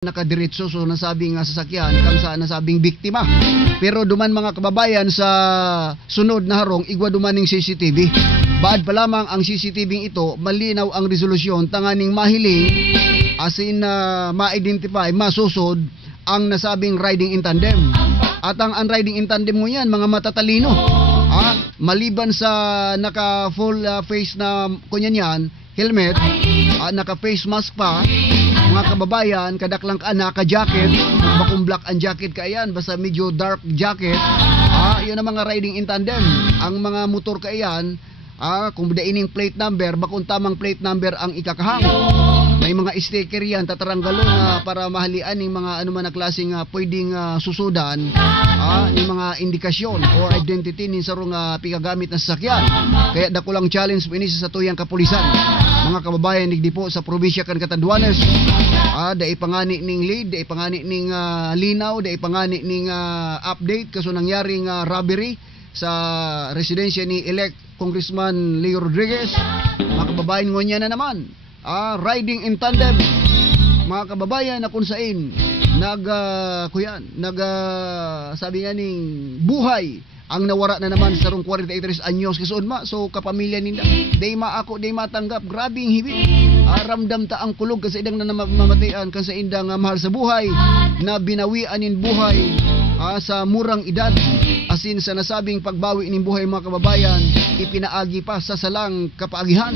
Nakadiretso so nasabing sasakyan kang sa nasabing biktima. Pero duman mga kababayan sa sunod na harong igwa dumaning CCTV. Baad pa lamang ang CCTV ito malinaw ang resolusyon tanganing mahiling asin ma-identify masusod ang nasabing riding in tandem. At ang riding in tandem mo yan mga matatalino. Maliban sa naka full face na kunyan yan, helmet, naka face mask pa, mga kababayan, kadaklang ka naka-jacket, bakong black ang jacket ka yan, basta medyo dark jacket, yun ang mga riding in tandem. Ang mga motor ka yan, kung daining plate number, bakong tamang plate number ang ikakahang. May mga sticker yan, tataranggalon para mahalian ng mga anuman na klaseng pwedeng susudan, ng mga indikasyon or identity ng sarong pigagamit na sasakyan. Kaya dakulang challenge po ini sa tuyang kapulisan. Mga kababayan digdi po sa probinsya kan Catanduanes, dai pangani ning lead, dai pangani ning linaw, dai pangani ning update kaso nangyaring robbery sa residensya ni elect Congressman Leo Rodriguez. Mga kababayan ngonya na naman, riding in tandem, mga kababayan na kung saan sabi nga ning buhay ang nawara na naman sa rong 43 anyos kisuod ma. So kapamilya ninda day maako day matanggap grabing hibi, ramdam ta ang kulog kasi idang na mamatayan kan sa indang mahal sa buhay na binawian in buhay sa murang edad, asin sa nasabing pagbawi ning buhay mga kababayan ipinaagi pa sa salang kapaagihan.